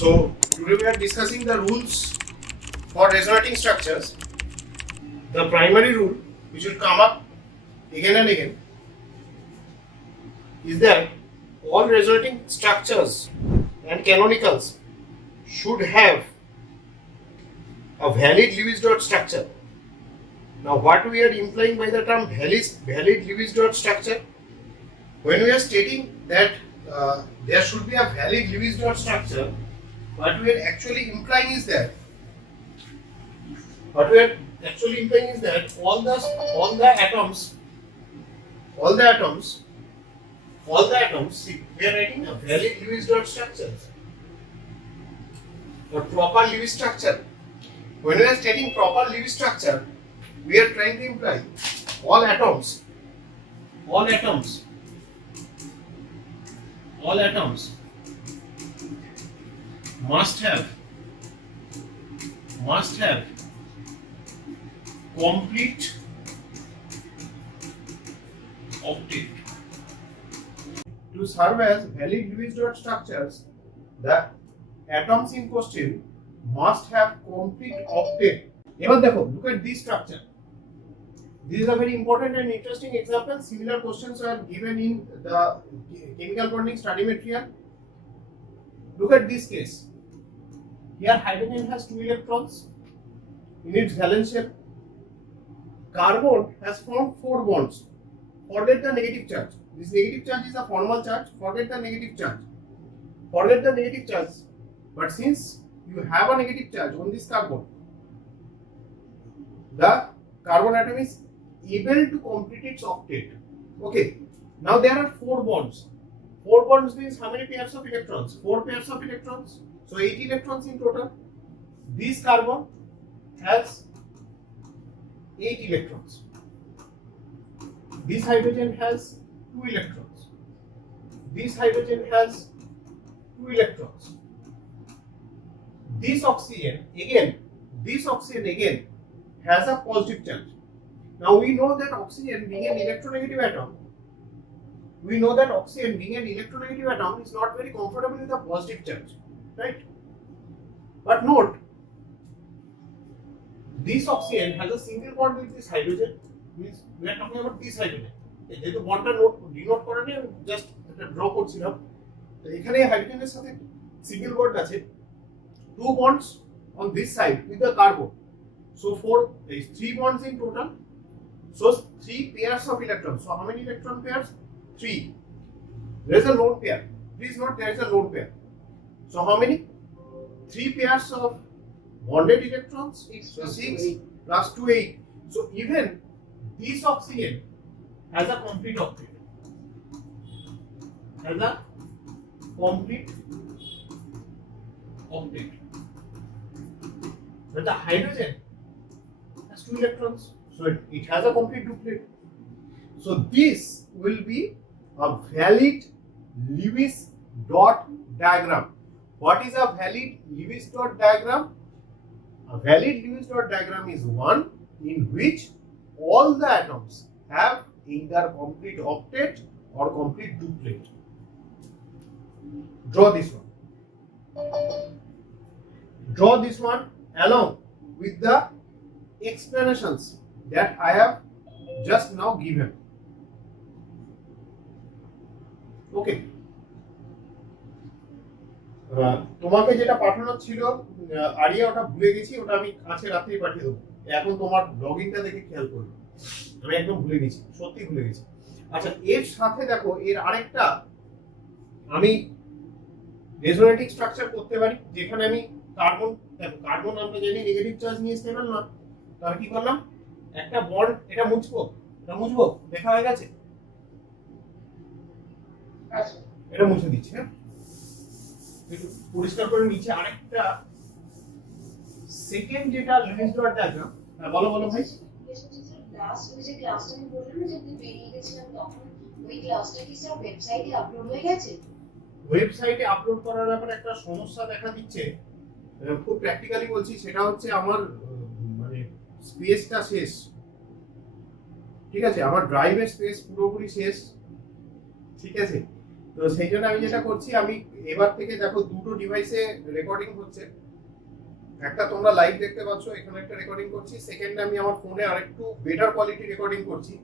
So today we are discussing the rules for resonating structures. The primary rule which will come up again and again is that all resonating structures and canonicals should have a valid Lewis dot structure. Now what we are implying by the term valid Lewis dot structure? When we are stating that there should be a valid Lewis dot structure, what we are actually implying is that all the atoms, see, we are writing a valid Lewis dot structure or proper Lewis structure. When we are stating proper Lewis structure, we are trying to imply all atoms must have complete octet. To serve as valid Lewis dot structures, the atoms in question must have complete octet. Ebar dekho, look at this structure. This is a very important and interesting example. Similar questions are given in the chemical bonding study material. Look at this case. Here hydrogen has 2 electrons in its valence shell. Carbon has formed 4 bonds. Forget the negative charge. This negative charge is a formal charge. Forget the negative charge. But since you have a negative charge on this carbon, the carbon atom is able to complete its octet. Okay. Now there are 4 bonds. 4 bonds means how many pairs of electrons? 4 pairs of electrons. So 8 electrons in total. This carbon has 8 electrons. This hydrogen has 2 electrons. This hydrogen has 2 electrons. This oxygen again has a positive charge. Now we know that oxygen being an electronegative atom, is not very comfortable with a positive charge, right? But note, this oxygen has a single bond with this hydrogen. Means we are talking about this hydrogen. যেহেতু বন্ডটা denote করে নি, আমি just একটা draw করছিলাম। তো এখানে হাইড্রোজেনের সাথে সিঙ্গেল বন্ড আছে, 2 bonds on this side with the carbon. So 3 bonds in total. So 3 pairs of electrons. So how many electron pairs? 3. There is a lone pair. Please note there is a lone pair. So how many? 3 pairs of bonded electrons. So 6 plus 2, 8. So even this oxygen has a complete octet. But the hydrogen has 2 electrons, so it has a complete duplet. So this will be a valid Lewis dot diagram. What is a valid Lewis dot diagram? A valid Lewis dot diagram is one in which all the atoms have either complete octet or complete duplet. Draw this one along with the explanations that I have just now given. Okay. তোমাকে যেটা পাঠানো ছিল area, ওটা ভুলে গেছি, ওটা আমি কাছে রাতেই পাঠিয়ে দেবো। এখন তোমার লগইনটা দেখে খেয়াল করবে, আমি একদম ভুলে গেছি, সত্যি ভুলে গেছি। আচ্ছা, এর সাথে দেখো এর আরেকটা আমি রেজোনেটিং স্ট্রাকচার করতে পারি, যেখানে আমি কার্বন আমরা জানি নেগেটিভ চার্জ নিয়ে স্টেবল না, তাহলে কি করলাম, একটা বন্ড, এটা মুছবো, দেখা হয়ে গেছে, এটা মুছে দিচ্ছি। হ্যাঁ, একটু পরিষ্কার করে নিচে আরেকটা সেকেন্ড যেটা লিমিট ডট ডায়াগ্রাম। বলো ভাই। লাস্ট ওই যে ক্লাসটা আমি বললাম না, যে বেরিয়ে গেছিলাম, তখন ওই ক্লাসটা কি স্যার ওয়েবসাইটে আপলোড হয়ে গেছে? ওয়েবসাইটে আপলোড করার ব্যাপারে একটা সমস্যা দেখা দিচ্ছে, খুব প্র্যাকটিক্যালি বলছি, সেটা হচ্ছে আমার মানে স্পেসটা শেষ। ঠিক আছে, আমার ড্রাইভের স্পেস পুরোপুরি শেষ। ঠিক আছে, তো তো সেই জন্য আমি যেটা করছি, আমি এবার থেকে দেখো দুটো ডিভাইসে রেকর্ডিং হচ্ছে। একটা তোমরা লাইভ দেখতে পাচ্ছ, এখানে একটা রেকর্ডিং করছি, সেকেন্ডে আমি আমার ফোনে আরেকটু বেটার কোয়ালিটি রেকর্ডিং করছি।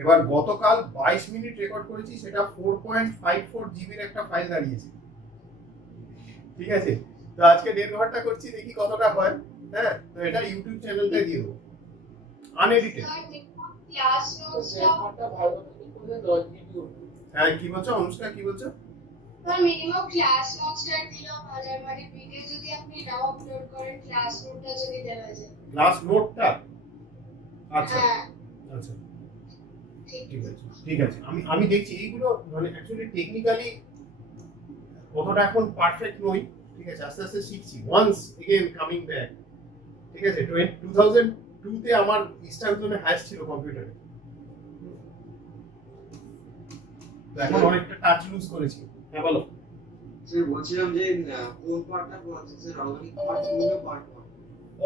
এবার গতকাল 22 মিনিট রেকর্ড করেছি, সেটা 4.54 জিবির একটা ফাইল দাঁড়িয়েছে। ঠিক আছে, তো আজকে 1.5 ঘন্টা করছি, দেখি কতটা হয়। হ্যাঁ, তো এটা ইউটিউব চ্যানেলটা দিয়ে দেবো আনএডিটেড। ক্লাস নোটসটা হ্যাঁ, কি বলছো অনুষ্কা, কি বলছো? মিনিমাম ক্লাস নোটসটা দিলেও ভালো হয়, মানে ভিডিও যদি আপনি নাও আপলোড করেন, ক্লাস নোটটা যদি দেওয়া যায়। ক্লাস নোটটা? আচ্ছা হ্যাঁ আচ্ছা, ঠিক ঠিক আছে ঠিক আছে, আমি দেখছি এইগুলো, মানে অ্যাকচুয়ালি টেকনিক্যালি কতটা এখন পারফেক্ট নই। ঠিক আছে, আস্তে আস্তে শিখছি। Once again coming back. ঠিক আছে, 2002 তে আমার স্টার জোনে হাইস্ট ছিল কম্পিউটারে, তো এখন অনেকটা টাচ লুজ করেছি। হ্যাঁ বলো। স্যার বলছিলাম যে কোন পার্টটা পড়াচ্ছেন স্যার? অর্গানিক পার্ট 2 না পার্ট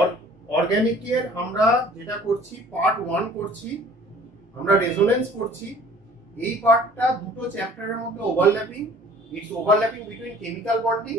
1? অর্গানিকের আমরা যেটা করছি পার্ট 1 করছি, আমরা রেজোনেন্স করছি। এই পার্টটা দুটো চ্যাপ্টারের মধ্যে overlapping. It's overlapping between chemical bonding,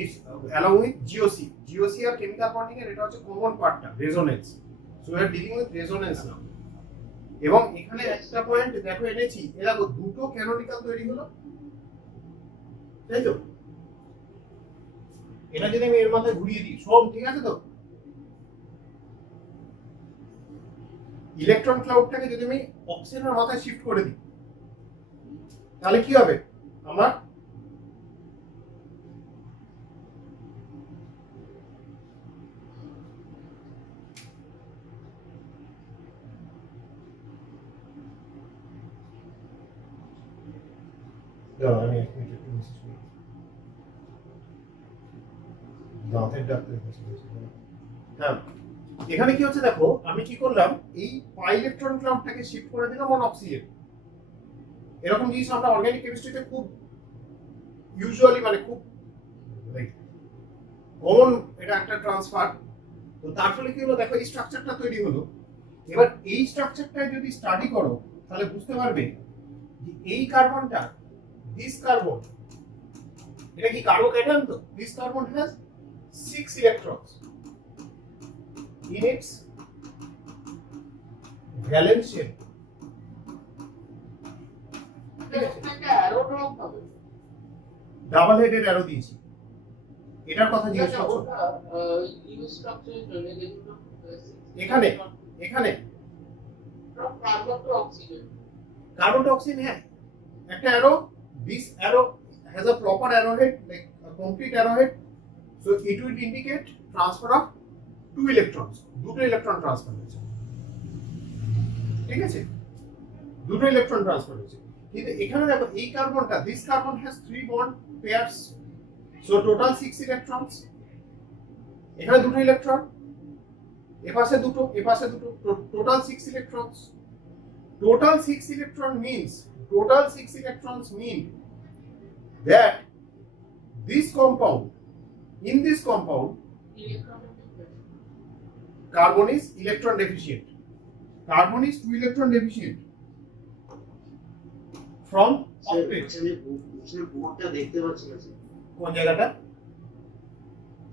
it's along with GOC. GOC আর কেমিক্যাল বন্ডিং এর এটা হচ্ছে কমন পার্টটা, resonance. So we are dealing with resonance now. এবং এখানে একটা পয়েন্ট দেখো এনেছি, এ দেখো দুটো ক্যানোনিক্যাল তৈরি হলো, তাই তো? এটা যদি আমি এর মাথায় ঘুরিয়ে দিই, সব ঠিক আছে তো? ইলেকট্রন ক্লাউডটাকে যদি আমি অক্সিজেনের মাথায় শিফট করে দিই, তাহলে কি হবে? আমার দাঁতের ডাক্তারের কাছে গেছি। হ্যাঁ, এখানে কি হচ্ছে দেখো, আমি কি করলাম, এই পাই ইলেকট্রন ক্লাউডটাকে শিফট করে দিলাম অন অক্সিজেন। এরকম জিনিস আমরা অর্গানিক কেমিস্ট্রিতে খুব ইউজুয়ালি, মানে খুব কমন, এটা একটা ট্রান্সফার। তো তার ফলে কি হলো দেখো, এই স্ট্রাকচারটা তৈরি হলো। এবার এই স্ট্রাকচারটা যদি স্টাডি করো, তাহলে বুঝতে পারবে যে এই কার্বনটা, দিস কার্বন, এটা কি কার্বোক্যাটায়ন? তো this carbon has 6 electrons in its valence shell. Double headed arrow দিয়েছি। এটার কথা জিজ্ঞেস করছো? এখানে এখানে কার্বন টু অক্সিজেন, হ্যাঁ, একটা arrow. This arrow has a proper arrowhead, like a complete arrowhead, so it will indicate transfer of 2 electrons. দুটো ইলেকট্রন ট্রান্সফার হয়েছে, ঠিক আছে, দুটো ইলেকট্রন ট্রান্সফার হয়েছে। কিন্তু এখানে দেখো এই কার্বনটা, this carbon has 3 bond pairs, so total 6 electrons. এখানে দুটো ইলেকট্রন, এপাশে দুটো, এপাশে দুটো, total 6 electrons. Total 6 electrons mean that this compound, in this compound, carbon is electron deficient. Carbon is 2 electron deficient from octet. Sir বোর্ডটা দেখতে পাচ্ছি না স্যার। কোন জায়গাটা?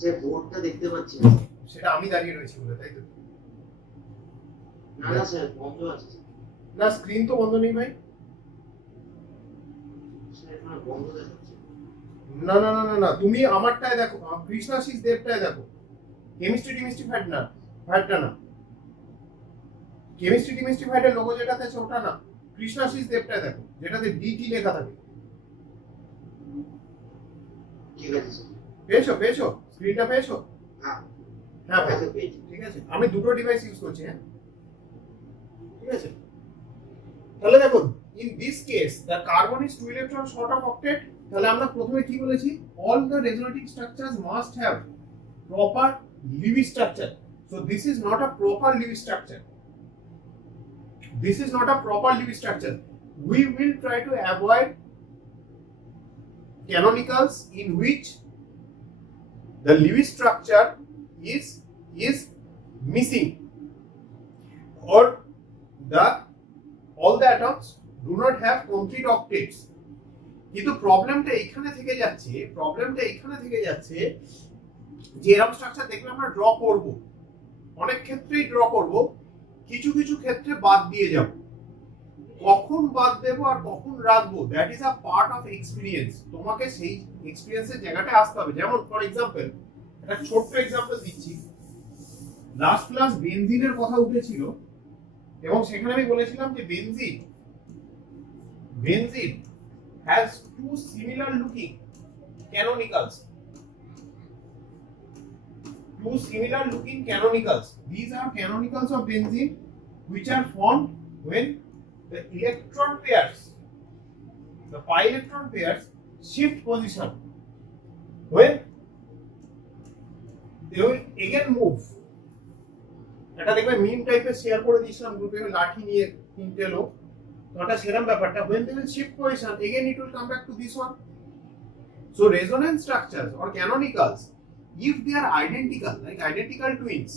স্যার বোর্ডটা দেখতে পাচ্ছি না। সেটা আমি দাঁড়িয়ে রয়েছি বলে, তাই তো? না না স্যার, বন্ধ আছে স্যার। না, স্ক্রিন তো বন্ধ নেই ভাই। স্যার এখানে বন্ধ দেখাচ্ছে। না না না না না, তুমি আমারটায় দেখো, কৃষ্ণাশিস দেবটায় দেখো। কেমিস্ট্রি ফ্যাট না, ফ্যাটটা না, কেমিস্ট্রি ফ্যাটের লোগো যেটাতে আছে ওটা না, কৃষ্ণাশিস দেবটায় দেখো, যেটাতে ডিটি লেখা থাকে। ঠিক আছে স্যার। পেয়েছো স্ক্রিনটা পেয়েছো? হ্যাঁ হ্যাঁ ভাই, পেয়েছি। ঠিক আছে। আমি দুটো ডিভাইস ইউজ করছি, হ্যাঁ, ঠিক আছে। তাহলে দেখো, in this case the carbon is 2 electrons short of octet। তাহলে আমরা প্রথমে কি বলেছি, all the resonating structures must have proper Lewis structure. So this is not a proper Lewis structure. This is not a proper Lewis structure. We will try to avoid canonicals in which the Lewis structure is missing, or all the atoms do not have complete octets. কিন্তু প্রবলেমটা এইখানে থেকে যাচ্ছে যে এরকম structure দেখলে আমরা draw করব, অনেক ক্ষেত্রেই ড্র করব, কিছু কিছু ক্ষেত্রে বাদ দিয়ে যাব। কখন বাদ দেব আর কখন রাখবো, that is a part of experience. তোমাকে সেই এক্সপিরিয়েন্সের জায়গাটা আসতে হবে। যেমন ফর এক্সাম্পল, একটা ছোট্ট এক্সাম্পল দিচ্ছি। লাস্ট ক্লাস বেনজিনের কথা উঠেছিল এবং সেখানে আমি বলেছিলাম যে benzene has two similar looking canonicals. These are canonicals of benzene which are formed when the pi electron pairs shift position, when they will again move. এটা দেখবে মিম টাইপের শেয়ার করে দিয়েছিলাম গ্রুপে, লাঠি নিয়ে তিনটে লোক, তো এটা সেরকম ব্যাপারটা। when they will shift position again it will come back to this one. So resonance structures or canonicals, if they are identical, like identical twins,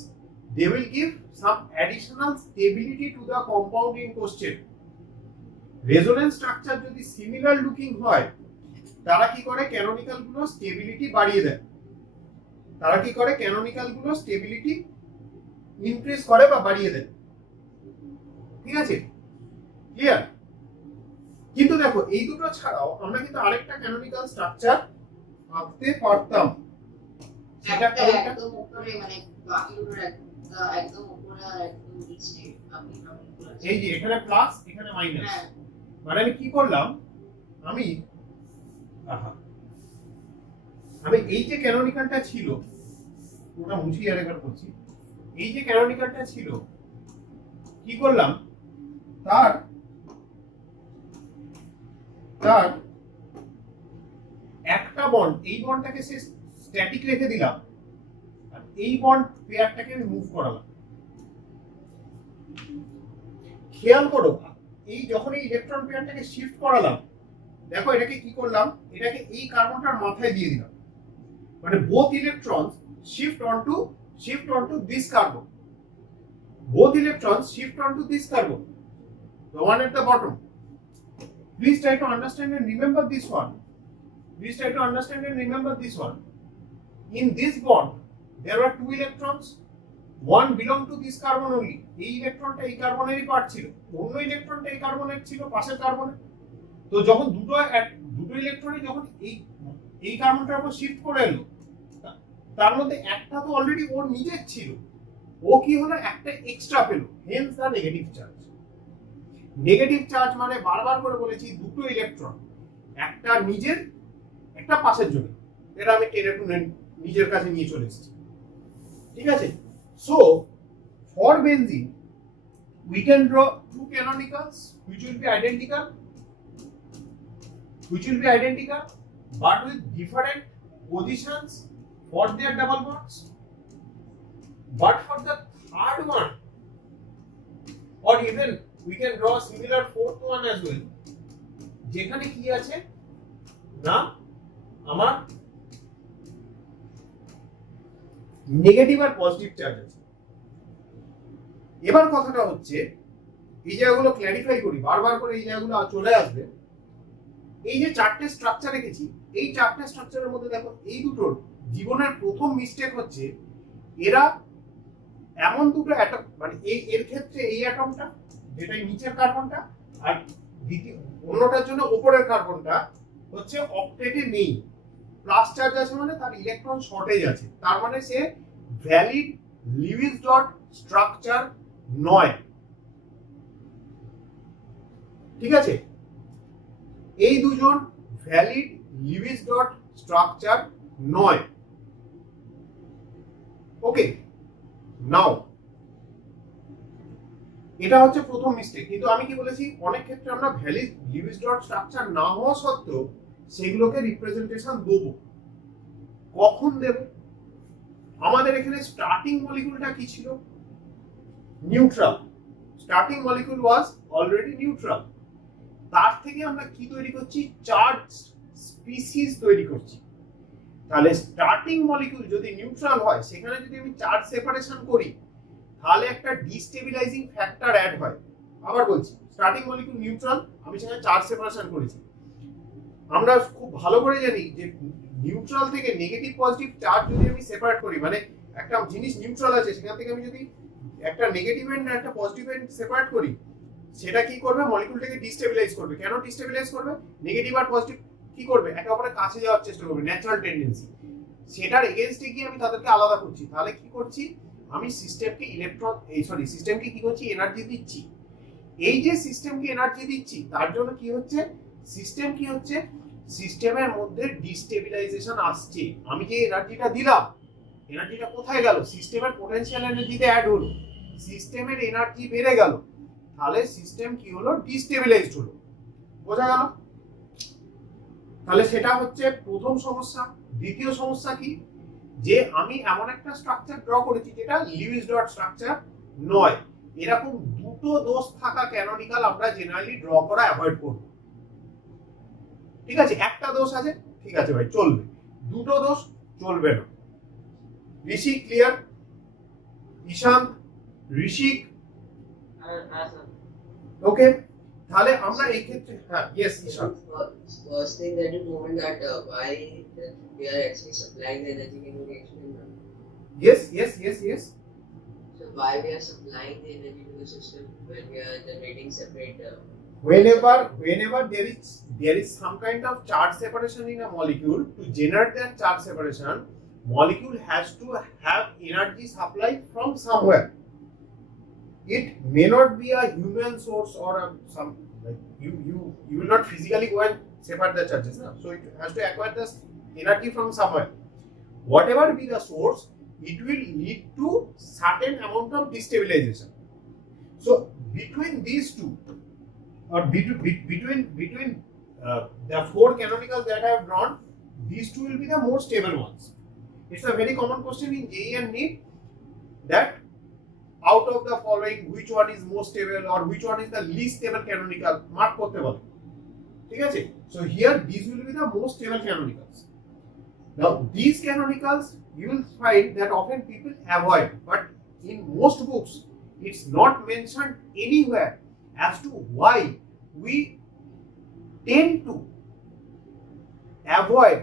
they will give some additional stability to the compound in question. Resonance structure যদি similar looking হয়, তারা কি করে, canonical গুলো stability বাড়িয়ে দেয়, increase করে বা বাড়িয়ে দেয়। ঠিক আছে, ক্লিয়ার? কিন্তু দেখো এই দুটো ছাড়াও আমরা কিন্তু আরেকটা ক্যানোনিক্যাল স্ট্রাকচার আঁকতে পারতাম। সেটা একদম উপরে, মানে বাকি দুটোর একদম উপরে আর একদম নিচে আপনি এই যে এখানে প্লাস এখানে মাইনাস, মানে আমি কি করলাম, আমি এই যে ক্যানোনিক্যালটা ছিল, ওটা মুছিয়ে আরেকবার করছি। এই যে ক্যানোনিক্যালটা ছিল, কি করলাম, তার একটা বন্ড, এই বন্ডটাকে সে স্ট্যাটিক রেখে দিলাম, আর এই বন্ড পেয়ারটাকে আমি মুভ করালাম। খেয়াল করো, এই যখন এই ইলেকট্রন পেয়ারটাকে শিফট করালাম, দেখো এটাকে কি করলাম, এটাকে এই কার্বনটার মাথায় দিয়ে দিলাম, মানে both electrons shift onto this carbon. Both electrons shift onto this carbon, the one at the bottom. Please try to understand and remember this one. In this bond, there were two electrons. One belonged to this carbon only. এই ইলেকট্রনটা এই কার্বনেরই part ছিল, অন্য ইলেকট্রনটা এই কার্বনের ছিল পাশের কার্বনে। তো যখন দুটো ইলেকট্রনই যখন এই কার্বনটার উপর শিফট করে এলো, তার মধ্যে একটা তো অলরেডি ওর নিজের ছিল, ও কি হলো, একটা এক্সট্রা পেলো, hence the negative charge. Negative charge মানে বারবার করে বলেছি, দুটো ইলেকট্রন, একটা নিজের একটা পাশের জন্য, এটা আমি টেনে টুনে নিজের কাছে নিয়ে চলে এসেছি। ঠিক আছে, so for benzene we can draw two canonicals which will be identical but with different positions for their double bonds. But for the third one, or even we can draw a similar fourth one as well, যেখানে কি আছে না, আমার negative আর positive charge আছে। এবার কথাটা হচ্ছে, এই জায়গাগুলো ক্ল্যারিফাই করি, বারবার করে এই জায়গাগুলো চলে আসবে। এই যে চারটে স্ট্রাকচার রেখেছি, এই চারটে স্ট্রাকচারের মধ্যে দেখো এই দুটোর জীবনের প্রথম মিস্টেক হচ্ছে, এরা এমন দুটো অ্যাটম, মানে এর ক্ষেত্রে এই অ্যাটমটা যেটা নিচের কার্বনটা, আর দ্বিতীয় অন্যটার জন্য উপরের কার্বনটা হচ্ছে অক্টেটে নেই, প্লাস চার্জ আছে, মানে তার ইলেকট্রন শর্টেজ আছে, তার মানে সে ভ্যালিড লিউইস ডট স্ট্রাকচার নয়। ঠিক আছে, এই দুজন ভ্যালিড লিউইস ডট স্ট্রাকচার নয়। ওকে, নাও এটা হচ্ছে প্রথম মিস্টেক। কিন্তু আমি কি বলেছি, অনেক ক্ষেত্রে আমরা ভ্যালিড লিউইস ডট স্ট্রাকচার না হওয়া সত্ত্বেও সেগুলোকে রিপ্রেজেন্টেশন দেবো। কখন দেব, আমাদের এখানে স্টার্টিং মলিকুলটা কি ছিল, neutral. Starting molecule was already neutral. তার থেকে আমরা কি তৈরি করছি, চার্জ স্পিসিস তৈরি করছি। তাহলে স্টার্টিং মলিকুল যদি নিউট্রাল হয়, সেখানে যদি আমি চার্জ সেপারেশন করি, তাহলে একটা ডিস্টেবিলাইজিং ফ্যাক্টর অ্যাড হয়। আবার বলছি, স্টার্টিং মলিকুল নিউট্রাল, আমি সেখানে চার্জ সেপারেশন করেছি, আমরা খুব ভালো করে জানি যে নিউট্রাল থেকে নেগেটিভ পজিটিভ চার্জ যদি আমি সেপারেট করি, মানে একটা জিনিস নিউট্রাল আছে সেখান থেকে আমি যদি একটা নেগেটিভ এন্ড একটা পজিটিভ এন্ড সেপারেট করি, সেটা কি করবে, মলিকিউলটাকে ডিস্টেবিলাইজ করবে। কেন ডিস্টেবিলাইজ করবে? নেগেটিভ আর পজিটিভ কি করবে, একে অপরের কাছে যাওয়ার চেষ্টা করবে, ন্যাচারাল টেন্ডেন্সি। সেটার এগেইনস্টে গিয়ে আমি তাদেরকে আলাদা করছি। তাহলে কি করছি, আমি সিস্টেমকে সিস্টেমকে কি করছি, এনার্জি দিচ্ছি। এই যে সিস্টেমকে এনার্জি দিচ্ছি তার জন্য কি হচ্ছে, সিস্টেমের মধ্যে ডিস্টেবিলাইজেশন আসছে। আমি যে এনার্জিটা দিলাম, এনার্জিটা কোথায় গেল, সিস্টেমের পোটেনশিয়াল এনার্জিতে অ্যাড হলো, সিস্টেমের এনার্জি বেড়ে গেল, তাহলে সিস্টেম কি হলো, ডিস্টেবিলাইজড হলো। বোঝা গেল? তাহলে সেটা হচ্ছে প্রথম সমস্যা। দ্বিতীয় সমস্যা কি, যে আমি এমন একটা স্ট্রাকচার ড্র করেছি যেটা লিউইস ডট স্ট্রাকচার নয়। এরকম দুটো দোষ থাকা ক্যানোনিক্যাল আমরা জেনারেলি ড্র করা অ্যাভয়েড করব। ঠিক আছে, একটা দোষ আছে, ঠিক আছে ভাই চলবে, দুটো দোষ চলবে না। ঋষি ক্লিয়ার? ঈশান্ত, ঋষিক, ওকে। তাহলে আমরা এই ক্ষেত্রে হ্যাঁ, yes Ishant. First thing that you mentioned that why we are actually supplying the energy in reaction. Yes. So why we are supplying the energy to the system when we are generating separate. Whenever there is some kind of charge separation in a molecule, to generate that charge separation, molecule has to have energy supply from somewhere. It may not be a human source or some like you will not physically go and separate the charges, no? So it has to acquire the energy from somewhere. Whatever be the source, it will lead to certain amount of destabilization. So between these two, or between the four canonicals that I have drawn, these two will be the more stable ones. It's a very common question in JEE and NEET that out of the following which one is most stable or which one is the least stable canonical, mark korte bole. ঠিক আছে? So here these will be the most stable canonicals. Now these canonicals you will find that often people avoid, but in most books it's not mentioned anywhere as to why we tend to avoid